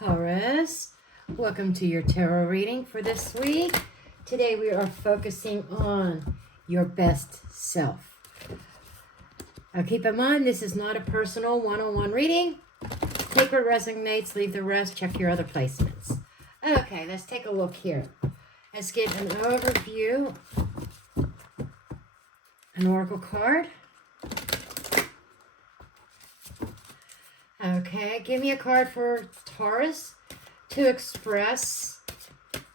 Taurus, welcome to your tarot reading for this week. Today we are focusing on your best self. Now keep in mind, this is not a personal one-on-one reading. Take what resonates, leave the rest, check your other placements. Okay, let's take a look here. Let's get an overview, an oracle card. Okay, give me a card for Taurus to express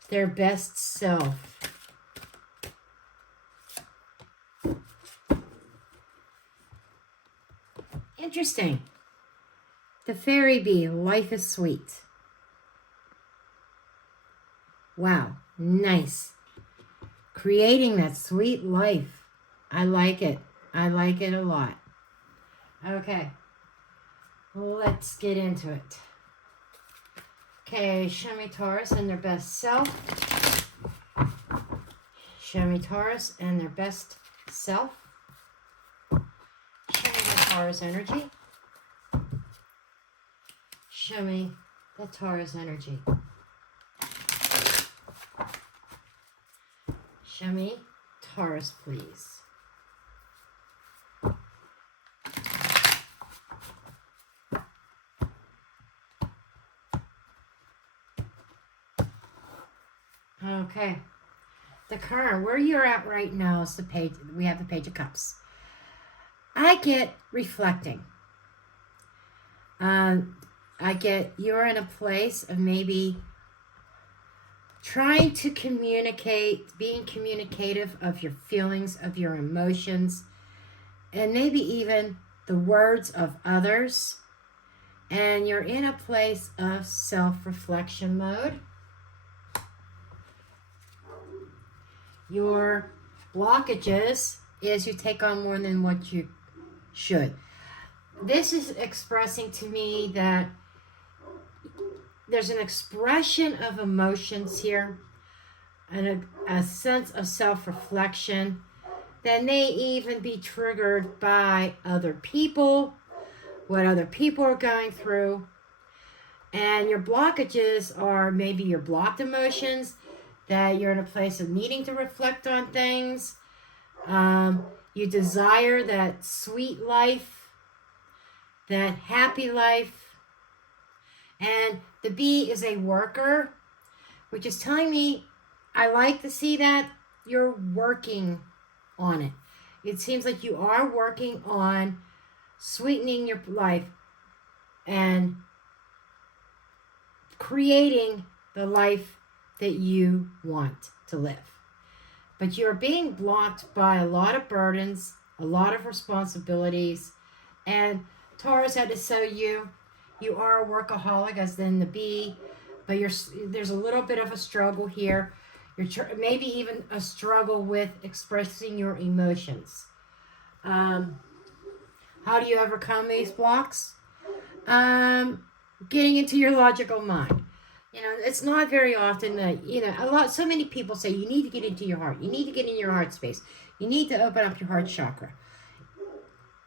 their best self. Interesting. The fairy bee, life is sweet. Wow, nice. Creating that sweet life. I like it. I like it a lot. Okay. Let's get into it. Okay, show me Taurus and their best self. Show me Taurus and their best self. Show me the Taurus energy. Show me the Taurus energy. Show me Taurus, please. Okay, the current, where you're at right now is the page, we have the Page of Cups. I get reflecting. I get you're in a place of maybe trying to communicate, being communicative of your feelings, of your emotions, and maybe even the words of others. And you're in a place of self-reflection mode. Your blockages is you take on more than what you should. This is expressing to me that there's an expression of emotions here and a sense of self-reflection that may even be triggered by other people, what other people are going through. And your blockages are maybe your blocked emotions, that you're in a place of needing to reflect on things. You desire that sweet life, that happy life. And the bee is a worker, which is telling me, I like to see that you're working on it. It seems like you are working on sweetening your life and creating the life that you want to live. But you're being blocked by a lot of burdens, a lot of responsibilities, and Taurus had to show you are a workaholic, as in the bee, but there's a little bit of a struggle here. Maybe even a struggle with expressing your emotions. How do you overcome these blocks? Getting into your logical mind. You know, it's not very often that, so many people say you need to get into your heart. You need to get in your heart space. You need to open up your heart chakra.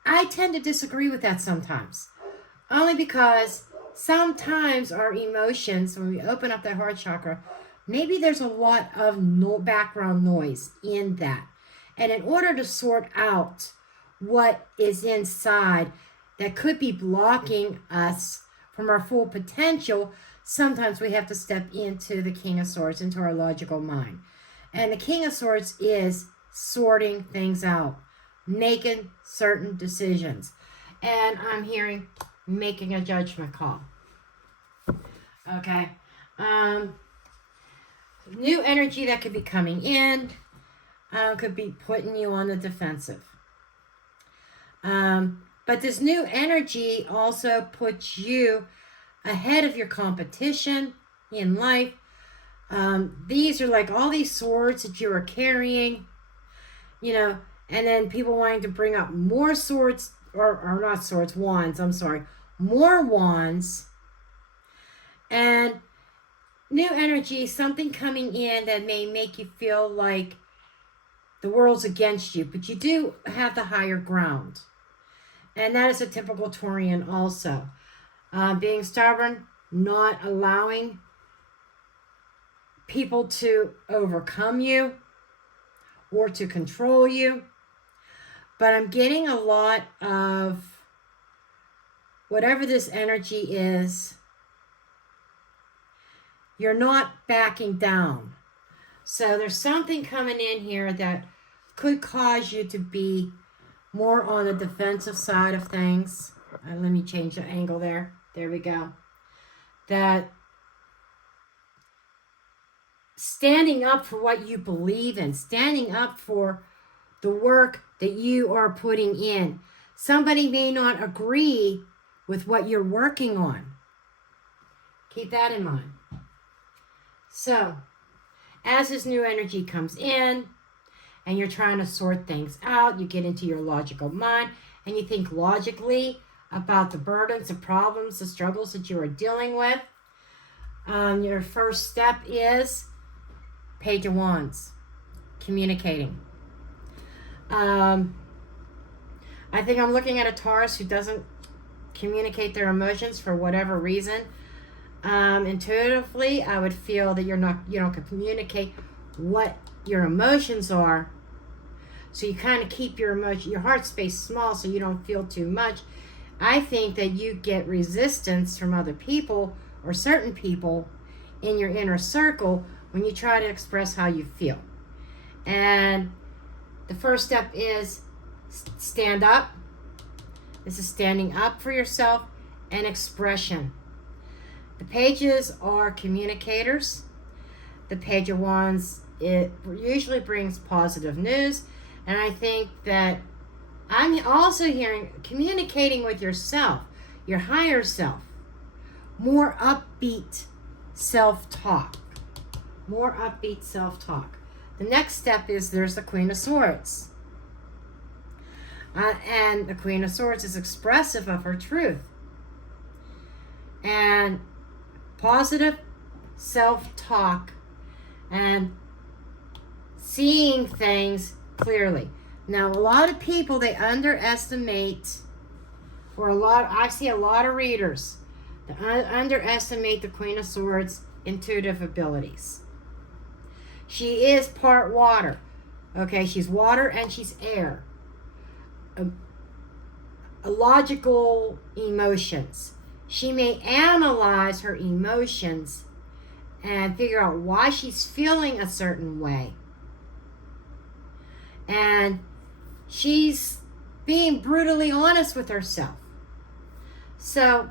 I tend to disagree with that sometimes. Only because sometimes our emotions, when we open up that heart chakra, maybe there's a lot of background noise in that. And in order to sort out what is inside that could be blocking us from our full potential, sometimes we have to step into the King of Swords, into our logical mind. And the King of Swords is sorting things out, making certain decisions. And I'm hearing making a judgment call. Okay. New energy that could be coming in could be putting you on the defensive. But this new energy also puts you ahead of your competition in life. These are like all these swords that you are carrying, and then people wanting to bring up more swords, or not swords, wands, I'm sorry, more wands. And new energy, something coming in that may make you feel like the world's against you, but you do have the higher ground. And that is a typical Taurian also. Being stubborn, not allowing people to overcome you or to control you. But I'm getting a lot of whatever this energy is, you're not backing down. So there's something coming in here that could cause you to be more on the defensive side of things. Let me change the angle there. There we go. That standing up for what you believe in, standing up for the work that you are putting in. Somebody may not agree with what you're working on. Keep that in mind. So, as this new energy comes in and you're trying to sort things out, you get into your logical mind and you think logically about the burdens, the problems, the struggles that you are dealing with. Your first step is Page of Wands, communicating. I think I'm looking at a Taurus who doesn't communicate their emotions for whatever reason. Intuitively, I would feel that you don't communicate what your emotions are. So you kind of keep your heart space small so you don't feel too much. I think that you get resistance from other people or certain people in your inner circle when you try to express how you feel. And the first step is stand up. This is standing up for yourself and expression. The pages are communicators. The Page of Wands, it usually brings positive news. And I think that I'm also hearing communicating with yourself, your higher self. More upbeat self-talk. More upbeat self-talk. The next step is there's the Queen of Swords. And the Queen of Swords is expressive of her truth. And positive self-talk and seeing things clearly. Now, a lot of people, they underestimate, I see a lot of readers that underestimate the Queen of Swords' intuitive abilities. She is part water. Okay, she's water and she's air. Logical emotions. She may analyze her emotions and figure out why she's feeling a certain way. And she's being brutally honest with herself. So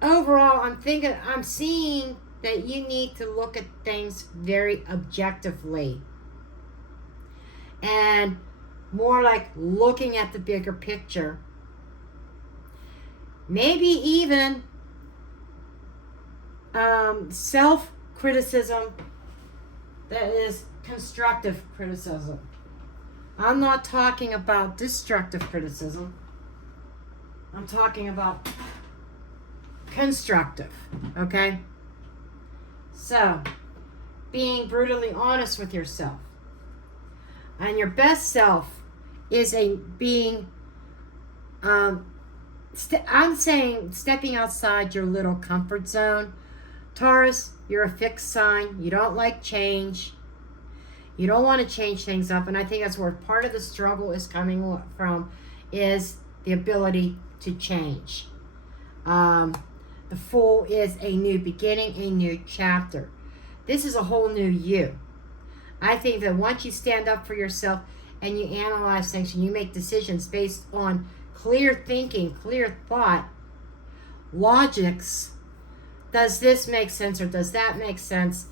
overall, I'm seeing that you need to look at things very objectively. And more like looking at the bigger picture. Maybe even self-criticism that is constructive criticism. I'm not talking about destructive criticism. I'm talking about constructive, okay? So, being brutally honest with yourself. And your best self is I'm saying stepping outside your little comfort zone. Taurus, you're a fixed sign. You don't like change. You don't want to change things up. And I think that's where part of the struggle is coming from, is the ability to change. The Fool is a new beginning, a new chapter. This is a whole new you. I think that once you stand up for yourself and you analyze things and you make decisions based on clear thinking, clear thought, logics, does this make sense or does that make sense?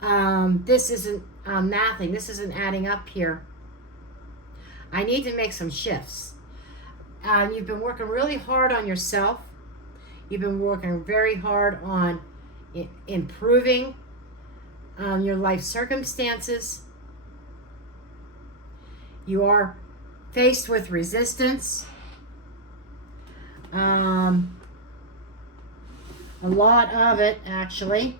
This isn't mathing, this isn't adding up here. I need to make some shifts. You've been working really hard on yourself. You've been working very hard on improving your life circumstances. You are faced with resistance. A lot of it, actually.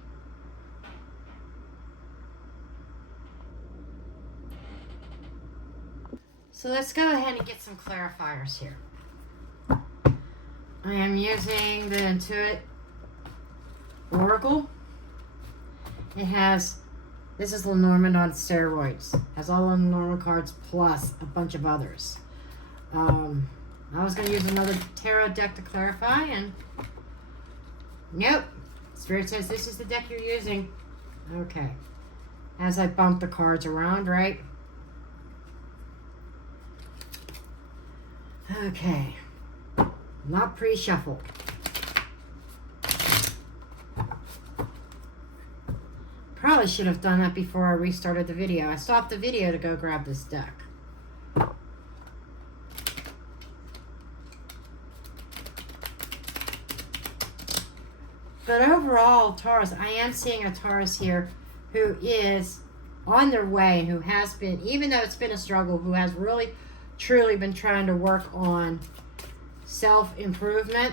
So let's go ahead and get some clarifiers here. I am using the Oracle. It has, this is Lenormand on steroids. Has all the Lenormand cards plus a bunch of others. I was going to use another tarot deck to clarify, and nope. Spirit says this is the deck you're using. Okay. As I bump the cards around, right? Okay. Not pre-shuffled. Probably should have done that before I restarted the video. I stopped the video to go grab this deck. But overall, Taurus, I am seeing a Taurus here who is on their way, who has been, even though it's been a struggle, who has really, truly been trying to work on self-improvement.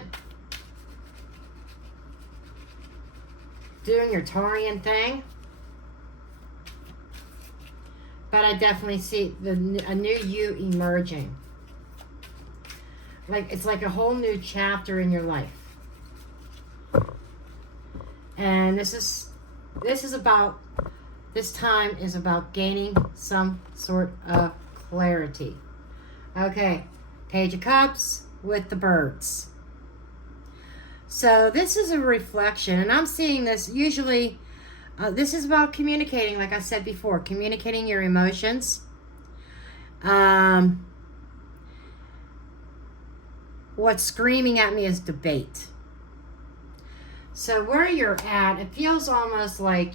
Doing your Taurian thing. But I definitely see a new you emerging. Like, it's like a whole new chapter in your life. And this time is about gaining some sort of clarity. Okay, Page of Cups with the birds. So this is a reflection, and I'm seeing this usually, this is about communicating, like I said before, communicating your emotions. What's screaming at me is debate. So where you're at, it feels almost like,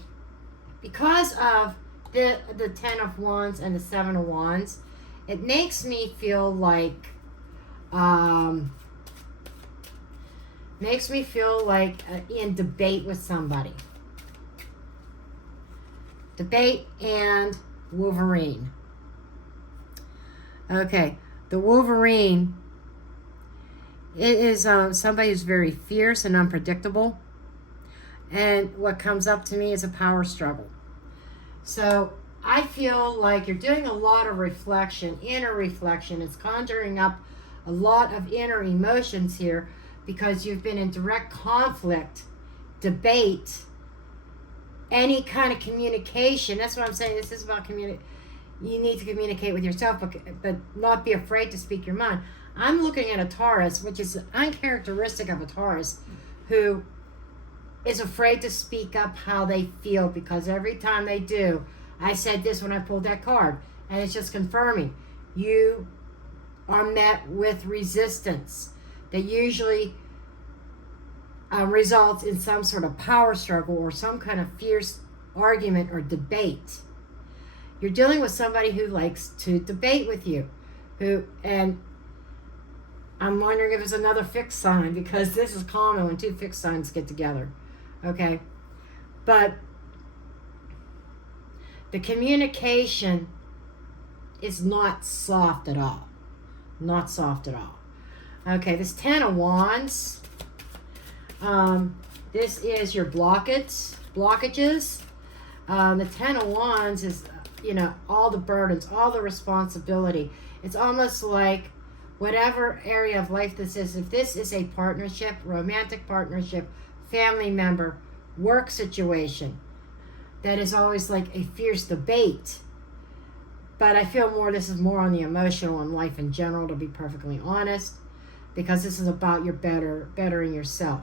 because of the 10 of Wands and the 7 of Wands, it makes me feel like, in debate with somebody. Debate and Wolverine. Okay, the Wolverine, it is somebody who's very fierce and unpredictable. And what comes up to me is a power struggle. So I feel like you're doing a lot of reflection, inner reflection. It's conjuring up a lot of inner emotions here because you've been in direct conflict, debate, any kind of communication. That's what I'm saying. This is about you need to communicate with yourself, but not be afraid to speak your mind. I'm looking at a Taurus, which is uncharacteristic of a Taurus, who is afraid to speak up how they feel, because every time they do, I said this when I pulled that card, and it's just confirming, you are met with resistance that usually results in some sort of power struggle or some kind of fierce argument or debate. You're dealing with somebody who likes to debate with you, and I'm wondering if it's another fixed sign, because this is common when two fixed signs get together. Okay, but the communication is not soft at all. Not soft at all. Okay, this 10 of Wands. This is your blockages. The 10 of Wands is, all the burdens, all the responsibility. It's almost like whatever area of life this is, if this is a partnership, romantic partnership, family member, work situation, that is always like a fierce debate. But I feel this is more on the emotional and life in general, to be perfectly honest, because this is about your bettering yourself.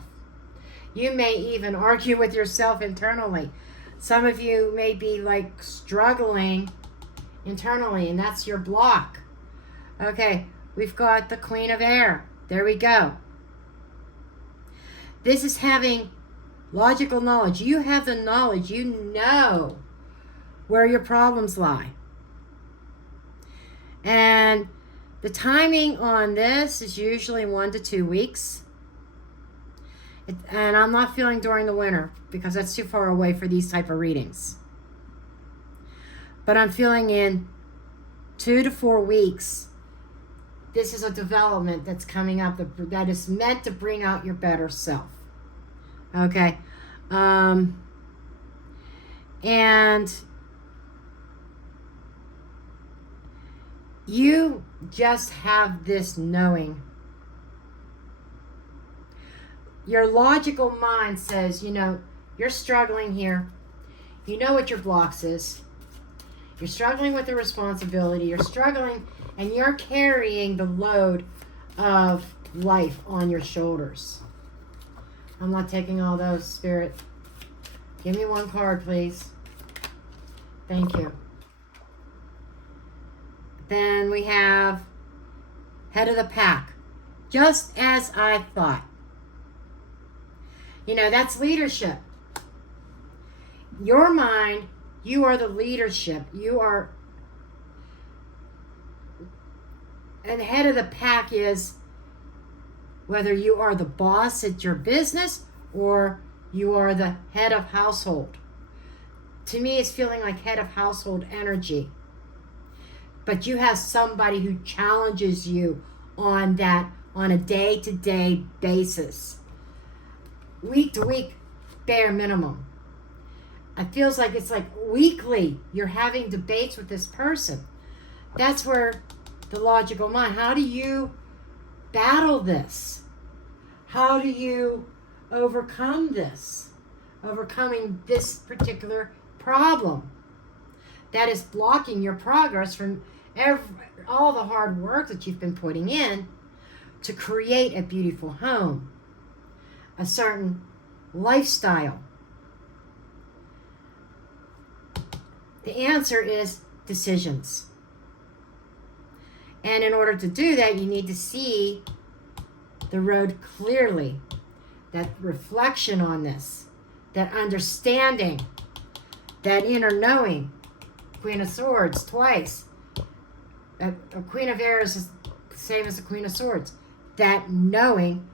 You may even argue with yourself internally. Some of you may be like struggling internally, and that's your block. Okay, we've got the Queen of Air. There we go. This is having logical knowledge. You have the knowledge. You know where your problems lie. And the timing on this is usually 1 to 2 weeks. And I'm not feeling during the winter, because that's too far away for these type of readings. But I'm feeling in 2 to 4 weeks. This is a development that's coming up that is meant to bring out your better self. Okay. And you just have this knowing. Your logical mind says, You're struggling here. You know what your blocks is. You're struggling with the responsibility. You're struggling and you're carrying the load of life on your shoulders. I'm not taking all those, Spirit. Give me one card, please. Thank you. Then we have head of the pack. Just as I thought. You know, that's leadership. Your mind, you are the leadership. You are... And head of the pack is whether you are the boss at your business or you are the head of household. To me, it's feeling like head of household energy. But you have somebody who challenges you on that on a day-to-day basis. Week to week, bare minimum. It feels like it's like weekly you're having debates with this person. That's where the logical mind, how do you battle this? How do you overcome this? Overcoming this particular problem that is blocking your progress from all the hard work that you've been putting in to create a beautiful home, a certain lifestyle. The answer is decisions. And in order to do that, you need to see the road clearly. That reflection on this, that understanding, that inner knowing. Queen of Swords twice. A Queen of Aries is the same as the Queen of Swords. That knowing.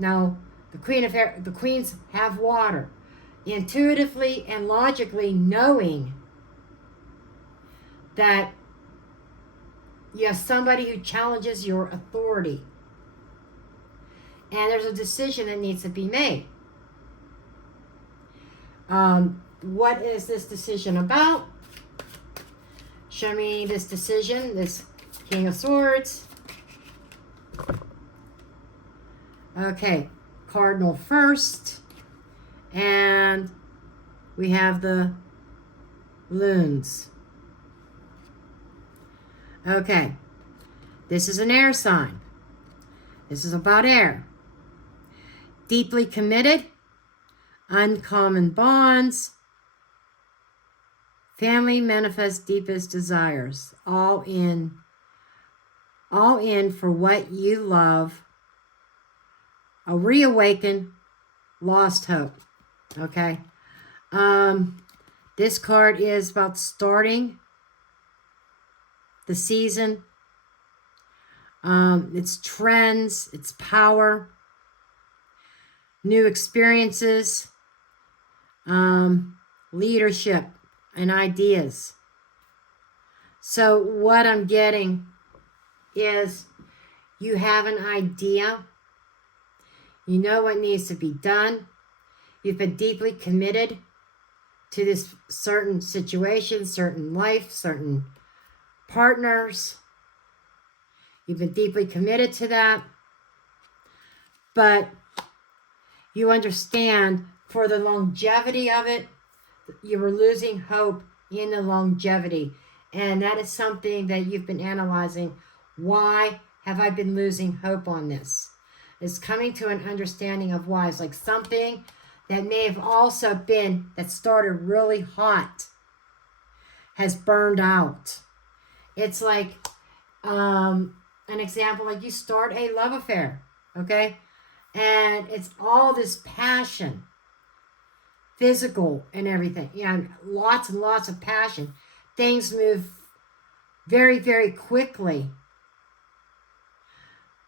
Now, the Queens have water. Intuitively and logically knowing that you have somebody who challenges your authority. And there's a decision that needs to be made. What is this decision about? Show me this decision, this King of Swords. Okay, Cardinal first. And we have the Loons. Okay, this is an air sign. This is about air. Deeply committed, uncommon bonds, family manifest deepest desires, all in for what you love, a reawaken, lost hope. Okay, this card is about starting the season. It's trends, it's power, new experiences, leadership, and ideas. So what I'm getting is you have an idea. You know what needs to be done. You've been deeply committed to this certain situation, certain life, certain partners. You've been deeply committed to that. But you understand for the longevity of it, you were losing hope in the longevity. And that is something that you've been analyzing. Why have I been losing hope on this? It's coming to an understanding of why. It's like something that may have also been, that started really hot, has burned out. It's like an example, like you start a love affair, okay? And it's all this passion, physical and everything, and lots of passion. Things move very, very quickly.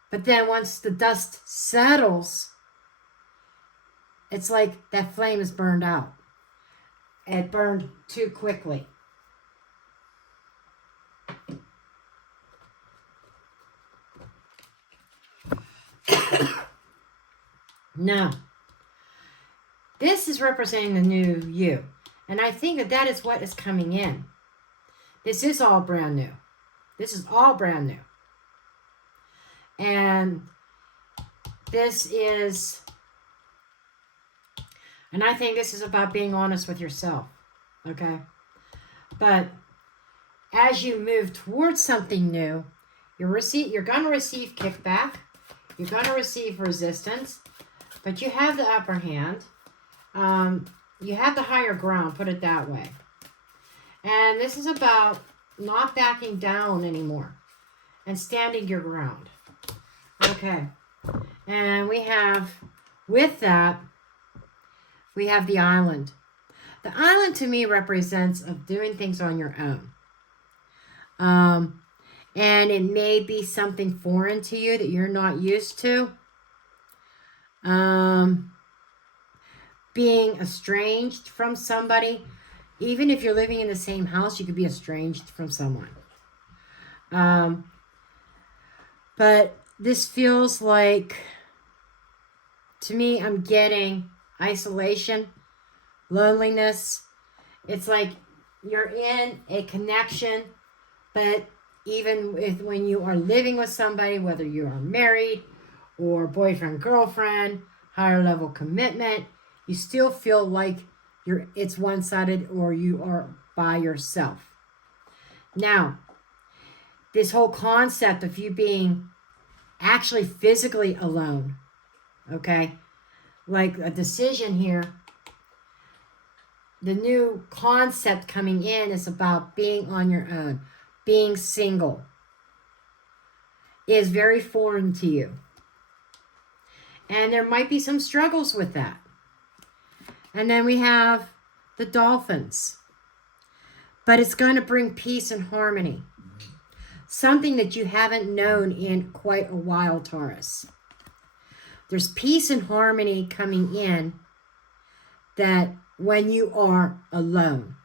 But then once the dust settles, it's like that flame is burned out. It burned too quickly. Now, this is representing the new you. And I think that that is what is coming in. This is all brand new. This is all brand new. And this is And I think this is about being honest with yourself. Okay? But as you move towards something new, you're going to receive kickback. You're going to receive resistance. But you have the upper hand. You have the higher ground, put it that way. And this is about not backing down anymore and standing your ground. Okay. And we have, with that, we have the island. The island to me represents of doing things on your own. And it may be something foreign to you that you're not used to. Being estranged from somebody. Even if you're living in the same house, you could be estranged from someone. But this feels like, to me, I'm getting isolation, loneliness. It's like you're in a connection, but even when you are living with somebody, whether you are married or boyfriend, girlfriend, higher level commitment, you still feel like it's one-sided or you are by yourself. Now, this whole concept of you being actually physically alone, okay? Like a decision here, the new concept coming in is about being on your own. Being single is very foreign to you. And there might be some struggles with that. And then we have the dolphins. But it's going to bring peace and harmony. Something that you haven't known in quite a while, Taurus. There's peace and harmony coming in that when you are alone,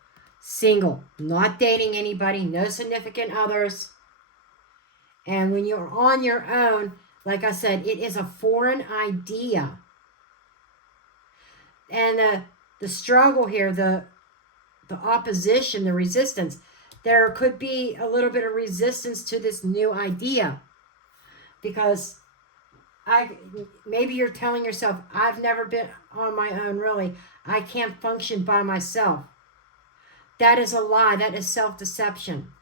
single, not dating anybody, no significant others. And when you're on your own, like I said, it is a foreign idea. And the struggle here, the opposition, the resistance, there could be a little bit of resistance to this new idea. Because maybe you're telling yourself, I've never been on my own, really. I can't function by myself. That is a lie. That is self-deception.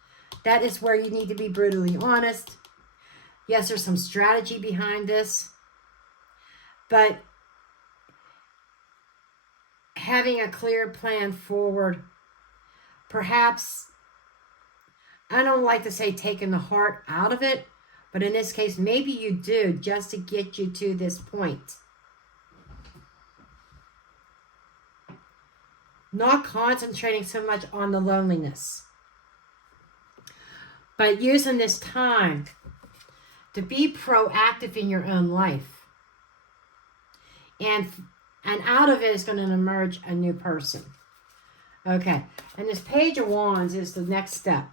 That is where you need to be brutally honest. Yes, there's some strategy behind this. But having a clear plan forward, perhaps, I don't like to say taking the heart out of it, but in this case, maybe you do, just to get you to this point. Not concentrating so much on the loneliness, but using this time to be proactive in your own life. And out of it is going to emerge a new person. Okay, and this Page of Wands is the next step.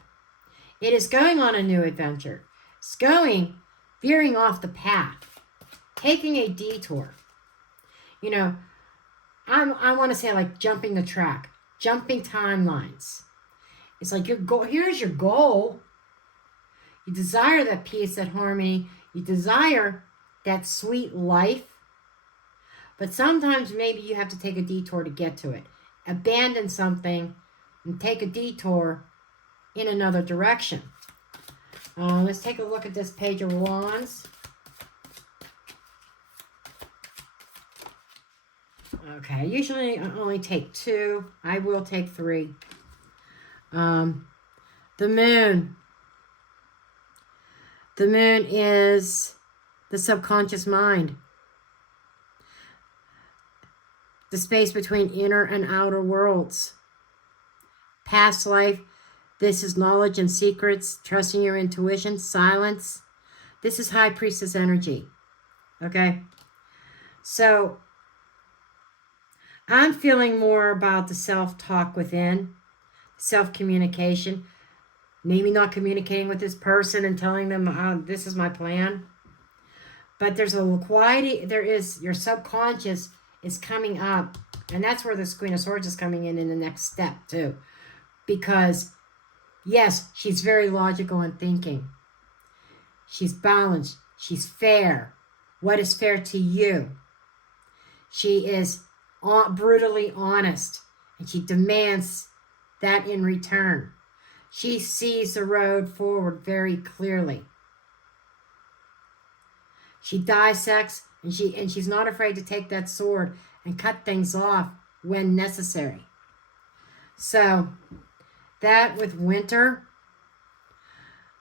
It is going on a new adventure. It's veering off the path, taking a detour. You know, I want to say like jumping the track, jumping timelines. It's like your goal. Here's your goal. You desire that peace, that harmony. You desire that sweet life. But sometimes maybe you have to take a detour to get to it. Abandon something and take a detour in another direction. Let's take a look at this Page of Wands. Okay, usually I only take 2. I will take 3. The moon. The moon is the subconscious mind. The space between inner and outer worlds. Past life. This is knowledge and secrets, trusting your intuition, silence. This is High Priestess energy. Okay? So, I'm feeling more about the self-talk within, self-communication. Maybe not communicating with this person and telling them, this is my plan. But there's a quiet, your subconscious is coming up. And that's where this Queen of Swords is coming in the next step, too. Because yes, she's very logical in thinking. She's balanced. She's fair. What is fair to you? She is brutally honest, and she demands that in return. She sees the road forward very clearly. She dissects, and she's not afraid to take that sword and cut things off when necessary. So that with winter,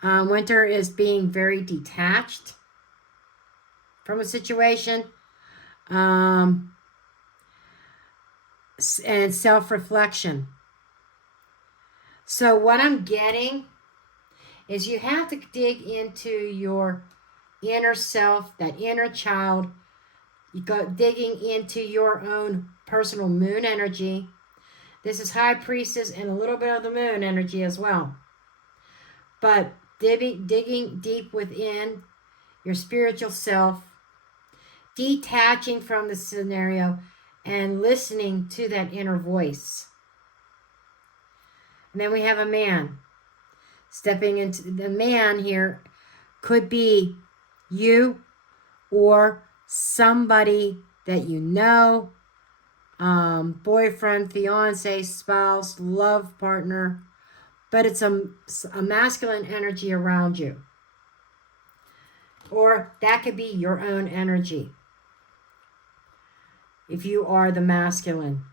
winter is being very detached from a situation, and self-reflection. So what I'm getting is you have to dig into your inner self, that inner child. You go digging into your own personal moon energy. This is High Priestess and a little bit of the moon energy as well. But digging deep within your spiritual self, detaching from the scenario and listening to that inner voice. And then we have a man. Stepping into the man here could be you or somebody that you know, boyfriend, fiance, spouse, love partner, but it's a masculine energy around you. Or that could be your own energy if you are the masculine.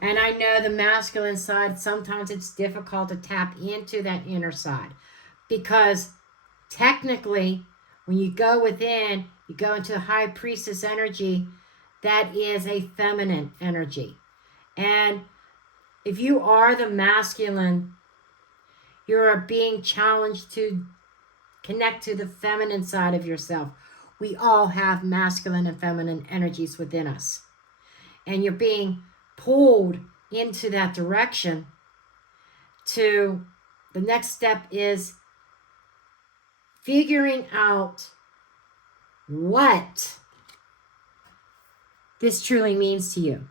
And I know the masculine side, sometimes it's difficult to tap into that inner side, because technically when you go within, you go into the High Priestess energy, that is a feminine energy. And if you are the masculine, you are being challenged to connect to the feminine side of yourself. We all have masculine and feminine energies within us. And you're being pulled into that direction. To the next step is figuring out what this truly means to you.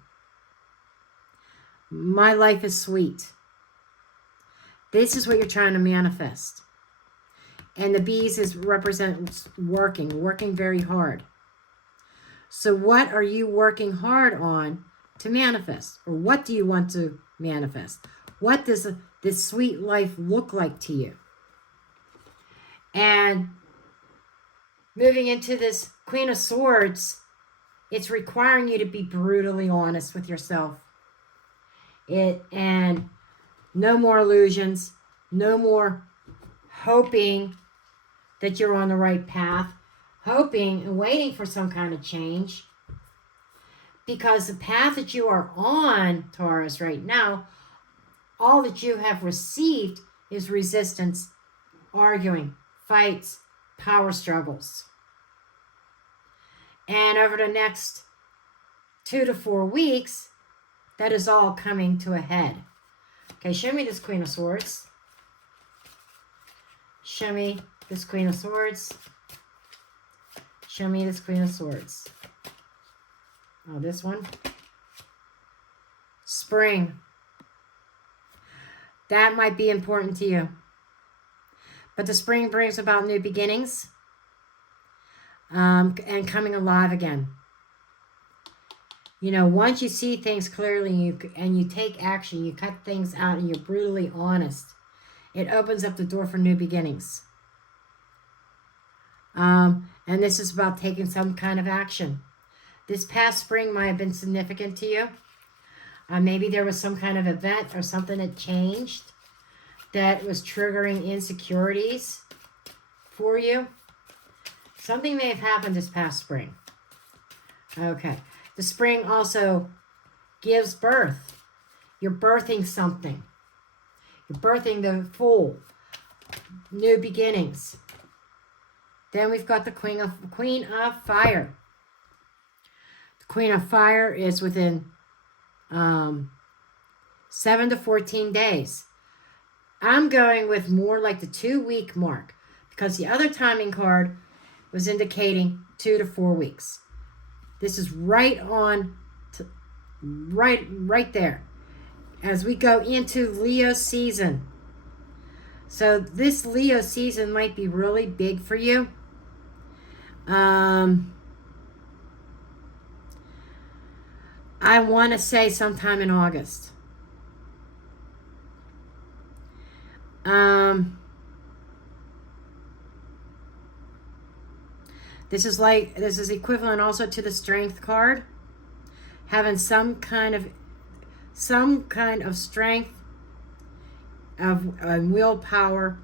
My life is sweet. This is what you're trying to manifest. And the bees represents working very hard. So what are you working hard on to manifest? Or what do you want to manifest? What does this sweet life look like to you? And moving into this Queen of Swords, it's requiring you to be brutally honest with yourself. And no more illusions, no more hoping that you're on the right path, hoping and waiting for some kind of change. Because the path that you are on, Taurus, right now, all that you have received is resistance, arguing, fights, power struggles. And over the next 2 to 4 weeks, that is all coming to a head. Okay, show me this Queen of Swords. Show me this Queen of Swords. Show me this Queen of Swords. Oh, this one. Spring. That might be important to you. But the spring brings about new beginnings. And coming alive again. You know, once you see things clearly and you take action, you cut things out and you're brutally honest, it opens up the door for new beginnings. And this is about taking some kind of action. This past spring might have been significant to you. Maybe there was some kind of event or something that changed that was triggering insecurities for you. Something may have happened this past spring. Okay. The spring also gives birth. You're birthing something. You're birthing the Fool. New beginnings. Then we've got the Queen of Fire. The Queen of Fire is within 7 to 14 days. I'm going with more like the 2-week mark, because the other timing card was indicating 2 to 4 weeks. This is right on, right there, as we go into Leo season. So this Leo season might be really big for you. I want to say sometime in August. This is equivalent also to the Strength card. Having some kind of strength of willpower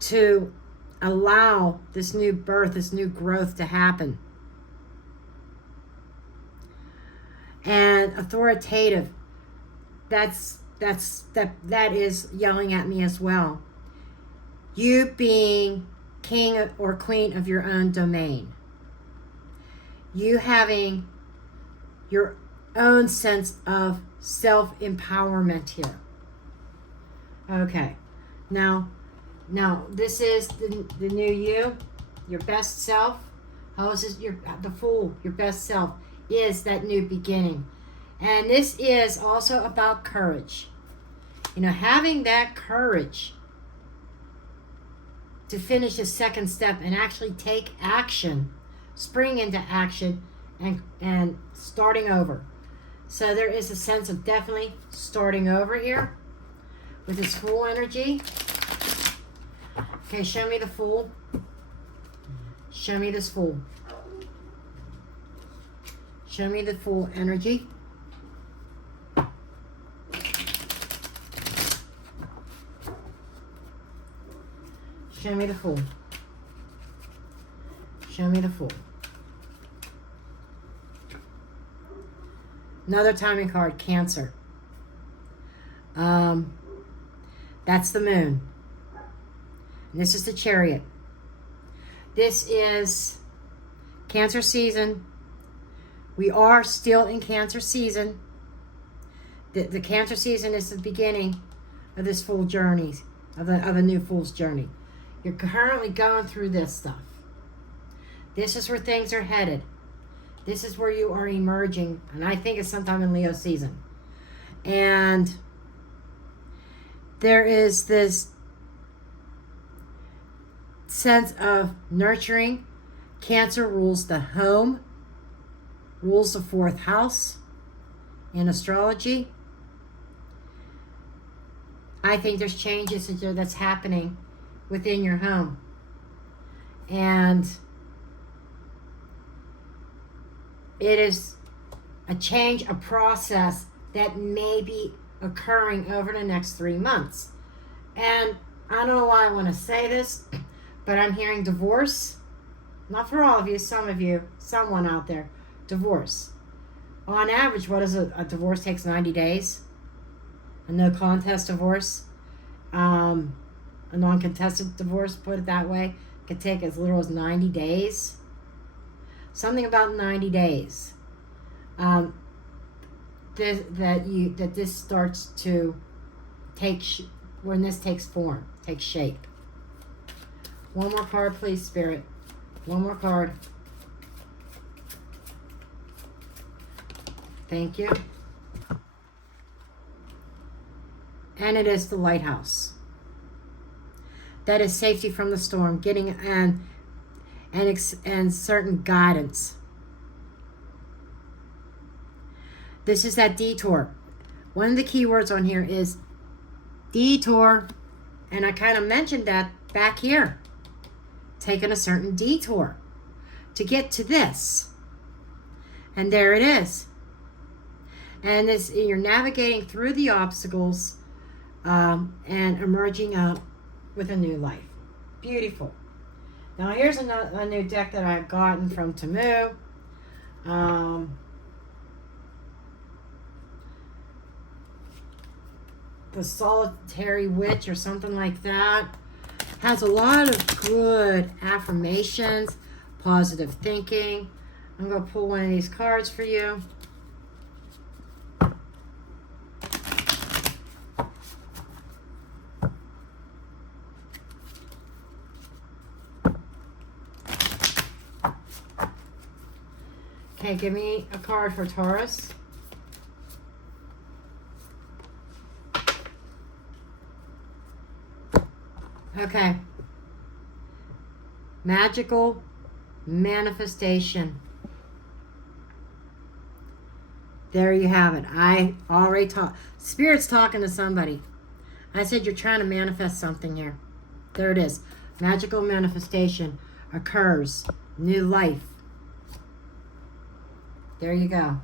to allow this new birth, this new growth to happen. And authoritative, that is yelling at me as well. You being king or queen of your own domain. You having your own sense of self-empowerment here. Okay. Now this is the new you, your best self. How is this the Fool, your best self, is that new beginning. And this is also about courage. Having that courage to finish the second step and actually take action, spring into action, and starting over. So there is a sense of definitely starting over here with this Fool energy. Okay, show me the Fool. Show me this Fool. Show me the Fool energy. Show me the Fool. Show me the Fool. Another timing card, Cancer. That's the Moon. And this is the Chariot. This is Cancer season. We are still in Cancer season. The Cancer season is the beginning of this Fool journey, of a new Fool's journey. You're currently going through this stuff. This is where things are headed. This is where you are emerging, and I think it's sometime in Leo season. And there is this sense of nurturing. Cancer rules the home, rules the 4th house in astrology. I think there's changes that's happening within your home. And it is a change, a process that may be occurring over the next 3 months. And I don't know why I want to say this, but I'm hearing divorce. Not for all of you, some of you, someone out there. Divorce. On average, what is a divorce? Takes 90 days. A no contest divorce. A non-contested divorce, put it that way, could take as little as 90 days. Something about 90 days. This starts to take when this takes form, takes shape. One more card, please, Spirit. One more card. Thank you. And it is the Lighthouse. That is safety from the storm, getting and certain guidance. This is that detour. One of the key words on here is detour. And I kind of mentioned that back here. Taking a certain detour to get to this. And there it is. And you're navigating through the obstacles and emerging up with a new life. Beautiful. Now here's a new deck that I've gotten from Tamu. The Solitary Witch or something like that. Has a lot of good affirmations, positive thinking. I'm going to pull one of these cards for you. Okay, give me a card for Taurus. Okay. Magical manifestation. There you have it. I already talked. Spirit's talking to somebody. I said you're trying to manifest something here. There it is. Magical manifestation occurs. New life. There you go.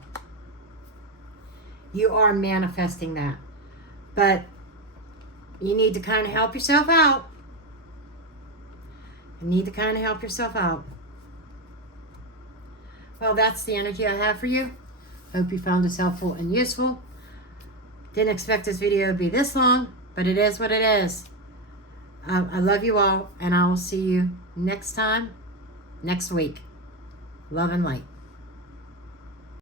You are manifesting that. But you need to kind of help yourself out. You need to kind of help yourself out. Well, that's the energy I have for you. Hope you found this helpful and useful. Didn't expect this video to be this long, but it is what it is. I love you all, and I will see you next time, next week. Love and light.